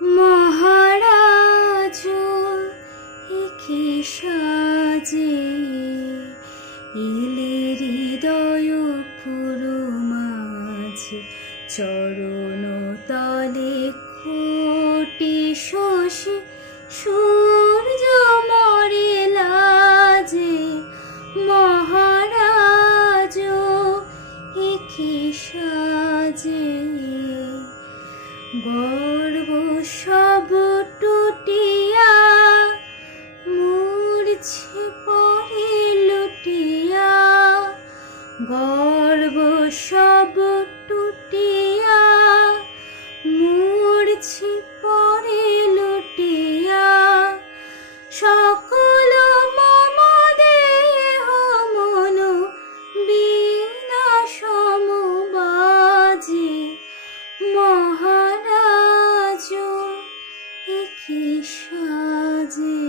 মহারাজ একি সাজে এলে হৃদয় পুরো মাঝে, চরণ তলে কোটি শশী সূর্য মরে লাজে। মহারাজ একি সাজে গর্ব সব টুটিয়া মূর্ছে পড়ে লুটিয়া। গর্ব সব টুটিয়া মূর্ছে পড়ে লুটিয়া। সকল মম দেহ মন বীণা সমবাজে। মহারাজ একি সাজে।